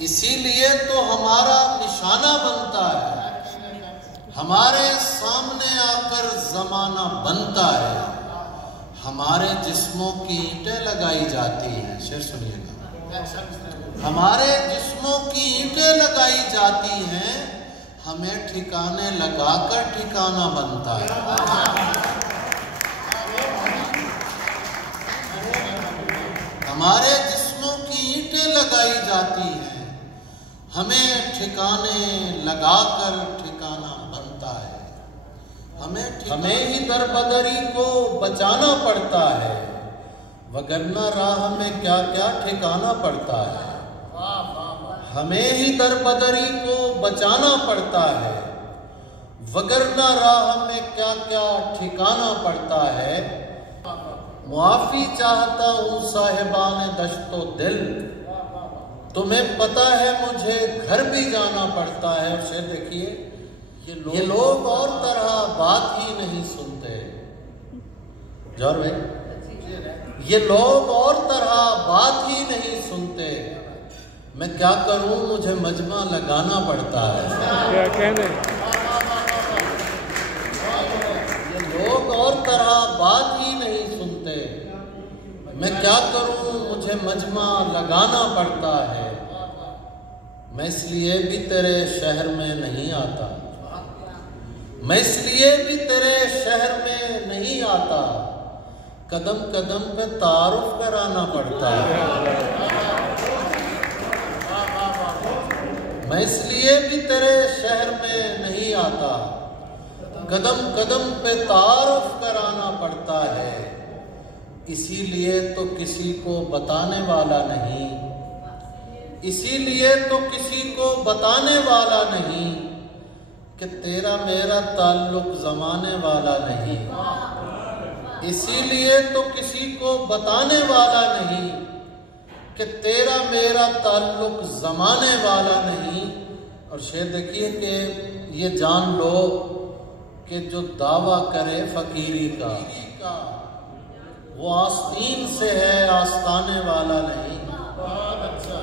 इसीलिए तो हमारा निशाना बनता है, हमारे सामने आकर जमाना बनता है, हमारे जिस्मों की ईंटें लगाई जाती हैं। शेर सुनिएगा, हमारे जिस्मों की ईंटें लगाई जाती हैं, हमें ठिकाने लगाकर ठिकाना बनता है। हमारे जिस्मों की ईंटें लगाई जाती हैं, हमें ठिकाने लगाकर ठिकाना बनता है। हमें ही दरबदरी को बचाना पड़ता है, वगरना राह में क्या क्या ठिकाना पड़ता है। हमें ही दरबदरी को बचाना पड़ता है, वगरना राह में क्या क्या ठिकाना पड़ता है। मुआफी चाहता हूँ साहिबान दश्तो दिल, तुम्हें पता है मुझे घर भी जाना पड़ता है। और शेर देखिए, ये लोग और तरह बात ही नहीं सुनते। जौहर भाई, ये लोग और तरह बात ही नहीं सुनते, मैं क्या करूं मुझे मजमा लगाना पड़ता है। क्या कहने, ये लोग और तरह बात ही नहीं सुनते, मैं क्या करूं मुझे मजमा लगाना पड़ता है। मैं इसलिए भी तेरे शहर में नहीं आता, मैं इसलिए भी तेरे शहर में नहीं आता, कदम कदम पे तारुफ कराना पड़ता है। मैं इसलिए भी तेरे शहर में नहीं आता, कदम कदम पे तारुफ कराना पड़ता है। इसीलिए तो किसी को बताने वाला नहीं, इसीलिए तो किसी को बताने वाला नहीं, कि तेरा मेरा ताल्लुक जमाने वाला नहीं। इसीलिए तो किसी को बताने वाला नहीं, कि तेरा मेरा ताल्लुक जमाने वाला नहीं। और शेर देखिए कि ये जान लो कि जो दावा करे फकीरी का, वो आस्तीन से है, आस्ताने वाला नहीं। बहुत अच्छा,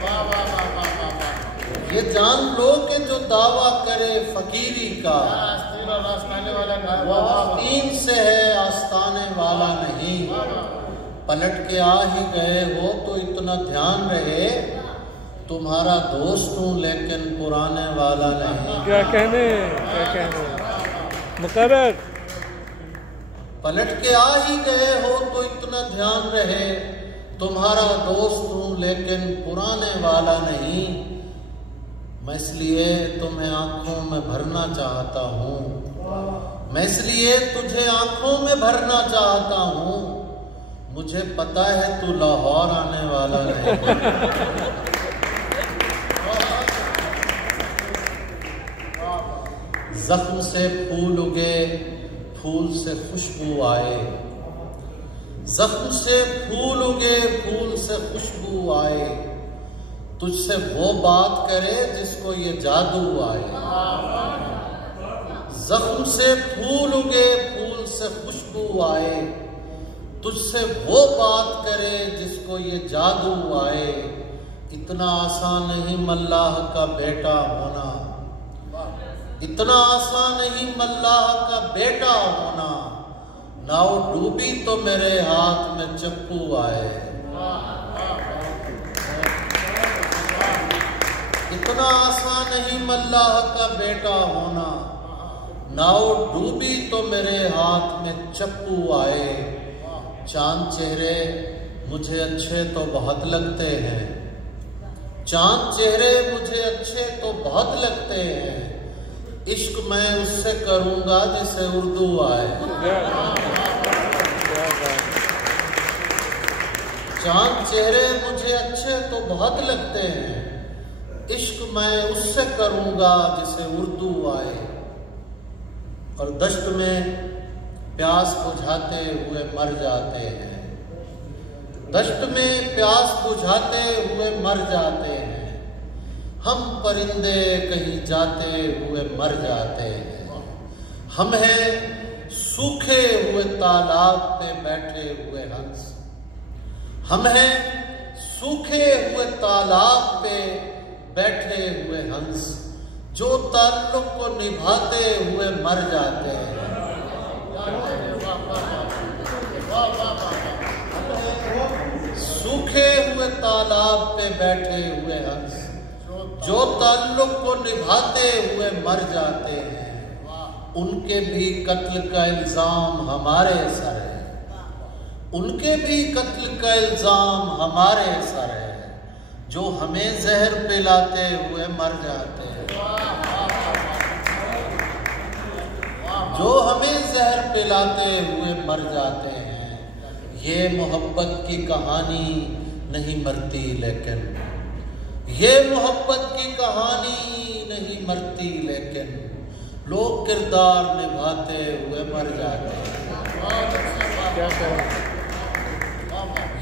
वाह वाह वाह वाह वाह। ये जान लो कि जो दावा करे फकीरी का, वो आस्तीन से है, आस्ताने वाला नहीं। पलट के आ ही गए हो तो इतना ध्यान रहे, तुम्हारा दोस्त हूँ लेकिन पुराने वाला नहीं। क्या कहने, क्या कहने, मुकर्रर। पलट के आ ही गए हो तो इतना ध्यान रहे, तुम्हारा दोस्त हूँ लेकिन पुराने वाला नहीं। मैं इसलिए तुम्हें आंखों में भरना चाहता हूँ, मैं इसलिए तुझे आंखों में भरना चाहता हूँ, मुझे पता है तू लाहौर आने वाला नहीं। जख्म से फूल उगे, फूल से खुशबू आए, जख्म से फूल उगे, फूल से खुशबू आए, तुझसे वो बात करे जिसको ये जादू आए। जख्म से फूल उगे, फूल से खुशबू आए, तुझसे वो बात करे जिसको ये जादू आए। इतना आसान नहीं मल्लाह का बेटा होना, इतना आसान नहीं मल्लाह का बेटा होना, नाव डूबी तो मेरे हाथ में चप्पू आए। इतना आसान नहीं मल्लाह का बेटा होना, नाव डूबी तो मेरे हाथ में चप्पू आए। चांद चेहरे मुझे अच्छे तो बहुत लगते हैं, चांद चेहरे मुझे अच्छे तो बहुत लगते हैं, इश्क मैं उससे करूंगा जिसे उर्दू आए। चांद चेहरे मुझे अच्छे तो बहुत लगते हैं, इश्क मैं उससे करूंगा जिसे उर्दू आए। और दश्त में प्यास बुझाते हुए मर जाते हैं, दश्त में प्यास बुझाते हुए मर जाते हैं, हम परिंदे कहीं जाते हुए मर जाते हैं। हम हैं सूखे हुए तालाब पे बैठे हुए हंस, हम हैं सूखे हुए तालाब पे बैठे हुए हंस जो ताल्लुक को निभाते हुए मर जाते हैं। सूखे हुए तालाब पे बैठे हुए हंस जो ताल्लुक को निभाते हुए मर जाते हैं, उनके भी कत्ल का इल्जाम हमारे सर है। उनके भी कत्ल का इल्जाम हमारे सर है, जो हमें जहर पिलाते हुए मर जाते हैं। जो हमें जहर पिलाते हुए मर जाते हैं। ये मोहब्बत की कहानी नहीं मरती, लेकिन ये मोहब्बत की कहानी नहीं मरती, लेकिन लोग किरदार निभाते हुए मर जाते हैं। क्या करें?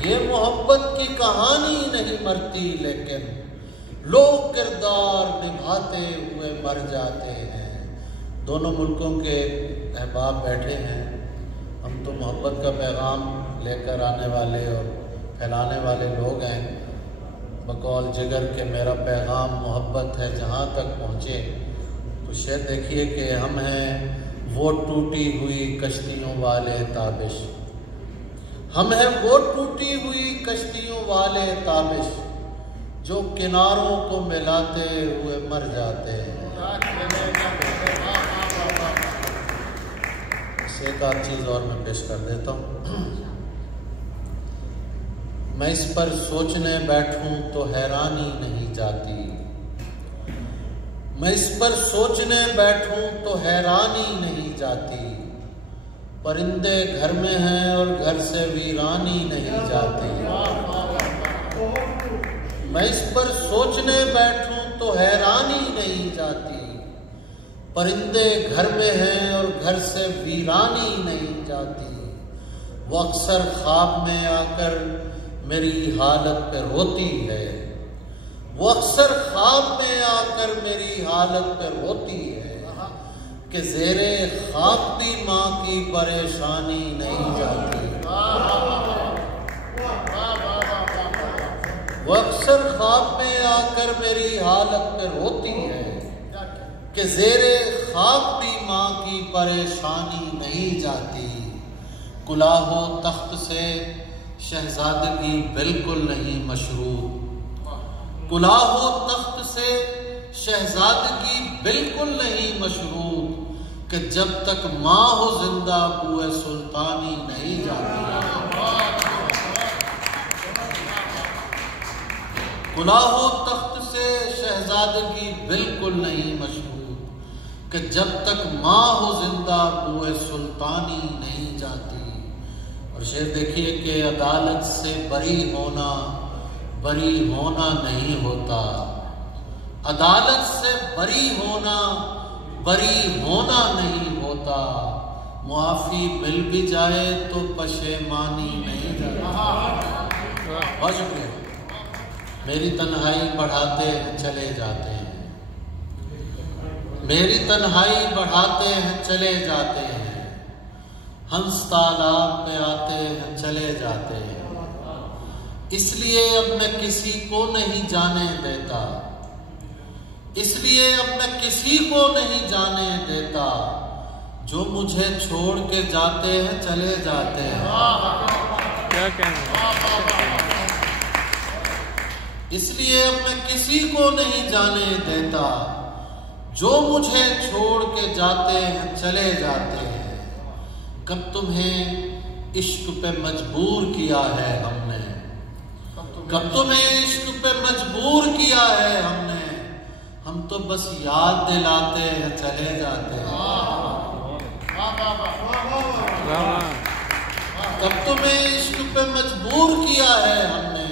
ये मोहब्बत की कहानी नहीं मरती, लेकिन लोग किरदार निभाते हुए मर जाते हैं। दोनों मुल्कों के अहबाब बैठे हैं। हम तो मोहब्बत का पैगाम लेकर आने वाले और फैलाने वाले लोग हैं। बकौल जिगर के मेरा पैगाम मोहब्बत है जहाँ तक पहुँचे। तो शेर देखिए कि हम हैं वो टूटी हुई कश्तियों वाले ताबिश। हम हैं वो टूटी हुई कश्तियों वाले ताबिश, जो किनारों को मिलाते हुए मर जाते हैं। एक आध चीज और मैं पेश कर देता हूँ। मैं इस पर सोचने बैठूं तो हैरानी नहीं जाती। मैं इस पर सोचने बैठूं तो हैरानी नहीं जाती। परिंदे घर में हैं और घर से वीरानी नहीं जाती। मैं इस पर सोचने बैठूं तो हैरानी नहीं जाती। परिंदे घर में हैं और घर से वीरानी नहीं जाती। वो अक्सर ख्वाब में आकर मेरी हालत पे रोती है। वो अक्सर ख्वाब में आकर मेरी हालत पे रोती है कि ज़ेरे ख्वाब भी माँ की परेशानी नहीं जाती। वो अक्सर ख्वाब में आकर मेरी हालत पे रोती है कि ज़ेरे ख्वाब भी माँ की परेशानी नहीं जाती। कुलाहो तख्त से शहजादगी बिल्कुल नहीं मशरूत। कुलाहो तख्त से शहजादगी बिल्कुल नहीं मशरूत कि जब तक माँ हो जिंदा बुए सुल्तानी नहीं जाती। कुलाहो तख्त से शहजादगी बिल्कुल नहीं मशरूत कि जब तक माँ हो जिंदा बुए सुल्तानी नहीं जाती। और शेर देखिए कि अदालत से बरी होना नहीं होता। अदालत से बरी होना नहीं होता। मुआफी मिल भी जाए तो पशेमानी नहीं जाती। बहुत शुक्रिया। मेरी तन्हाई बढ़ाते चले जाते हैं। मेरी तन्हाई बढ़ाते हैं चले जाते हैं। हंस तालाब पे आते हैं चले जाते हैं। इसलिए अब मैं किसी को नहीं जाने देता। इसलिए अब मैं किसी को नहीं जाने देता। जो मुझे छोड़ के जाते हैं चले जाते हैं। क्या कहना? इसलिए अब मैं किसी को नहीं जाने देता। जो मुझे छोड़ के जाते हैं चले जाते हैं। कब तुम्हें इश्क पे मजबूर किया है हमने। कब तुम्हें इश्क पे मजबूर किया है हमने। हम तो बस याद दिलाते हैं चले जाते हैं। कब तुम्हें इश्क पे मजबूर किया है हमने।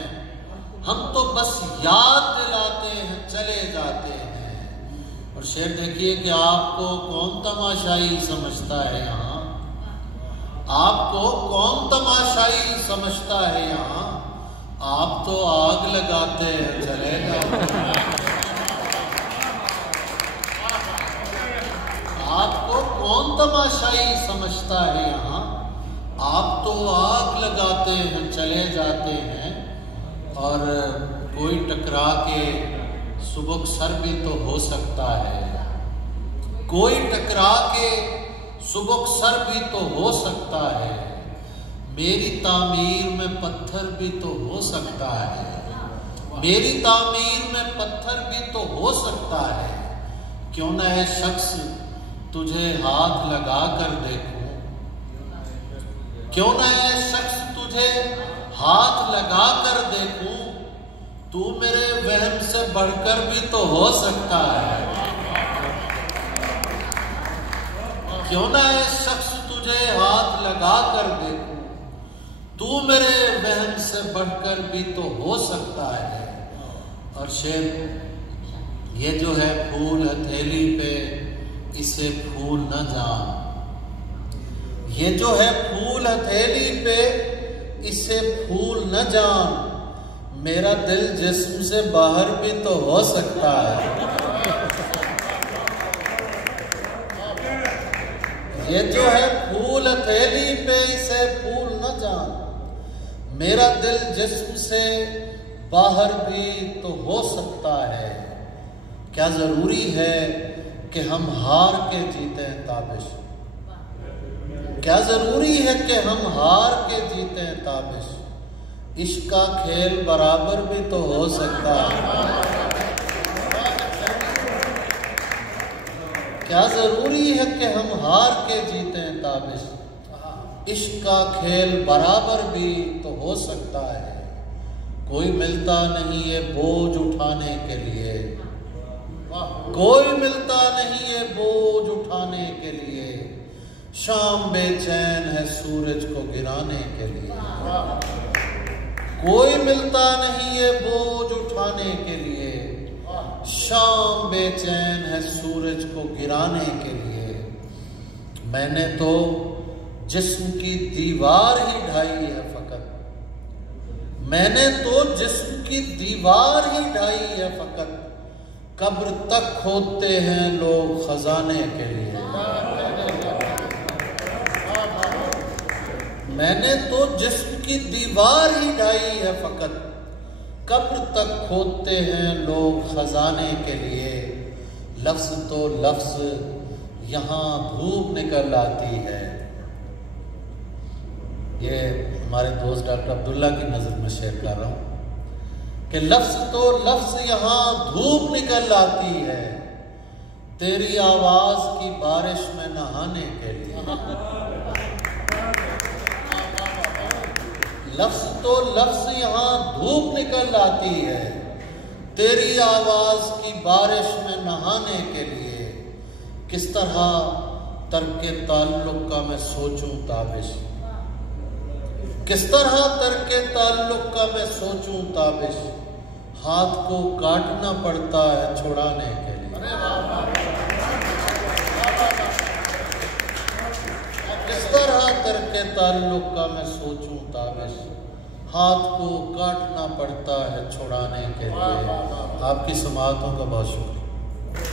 हम तो बस याद दिलाते हैं चले जाते हैं। और शेर देखिए कि आपको कौन तमाशाई समझता है यहाँ। आपको कौन तमाशाई समझता है यहाँ। आप तो आग लगाते हैं चले जाते हैं। आपको कौन तमाशाई समझता है यहाँ। आप तो आग लगाते हैं चले जाते हैं। और कोई टकरा के सुबक सर भी तो हो सकता है, कोई टकरा के सुबक सर भी तो हो सकता है, मेरी तामीर में पत्थर भी तो हो सकता है, मेरी तामीर में पत्थर भी तो हो सकता है। क्यों न ऐ शख्स तुझे हाथ लगा कर देखूं, क्यों न ऐ शख्स तुझे हाथ लगा कर देखूं, तू मेरे वहम से बढ़कर भी तो हो सकता है। क्यों न ऐ शख्स तुझे हाथ लगा कर देखूं, तू मेरे वहम से बढ़कर भी तो हो सकता है। और शेर ये जो है फूल हथेली पे इसे फूल न जान, ये जो है फूल हथेली पे इसे फूल न जान, मेरा दिल जिस्म से बाहर भी तो हो सकता है। ये जो है फूल हथेली पे इसे फूल न जान, मेरा दिल जिस्म से बाहर भी तो हो सकता है। क्या जरूरी है कि हम हार के जीते हैं ताबिश, क्या जरूरी है कि हम हार के जीते हैं ताबिश, इश्क का खेल बराबर भी तो हो सकता है। क्या जरूरी है कि हम हार के जीते हैं ताबिश, इश्क का खेल बराबर भी तो हो सकता है। कोई मिलता नहीं है बोझ उठाने के लिए, कोई मिलता नहीं है बोझ उठाने के लिए, शाम बेचैन है सूरज को गिराने के लिए। कोई मिलता नहीं है बोझ उठाने के लिए, शाम बेचैन है सूरज को गिराने के लिए। मैंने तो जिस्म की दीवार ही ढाई है फकत, मैंने तो जिस्म की दीवार ही ढाई है फकत, कब्र तक खोदते हैं लोग खजाने के लिए। मैंने तो जिस्म की दीवार ही ढाई है फकत, कब्र तक खोदते हैं लोग खजाने के लिए। लफ्ज तो लफ्ज यहाँ धूप निकल आती है। ये हमारे दोस्त डॉक्टर अब्दुल्ला की नजर में शेयर कर रहा हूं कि लफ्ज तो लफ्ज यहाँ धूप निकल आती है, तेरी आवाज की बारिश में नहाने के लिए। लफ्ज तो लफ्ज यहाँ धूप निकल आती है, तेरी आवाज की बारिश में नहाने के लिए। किस तरह तर्क ताल्लुक का मैं सोचूं ताबिश, किस तरह तर्क ताल्लुक का मैं सोचूं ताबिश, हाथ को काटना पड़ता है छुड़ाने के लिए। किस तरह तर्क ताल्लुक का मैं सोचूं ताबिश, हाथ को काटना पड़ता है छुड़ाने के लिए। आपकी समाअतों का बहुत शुक्रिया।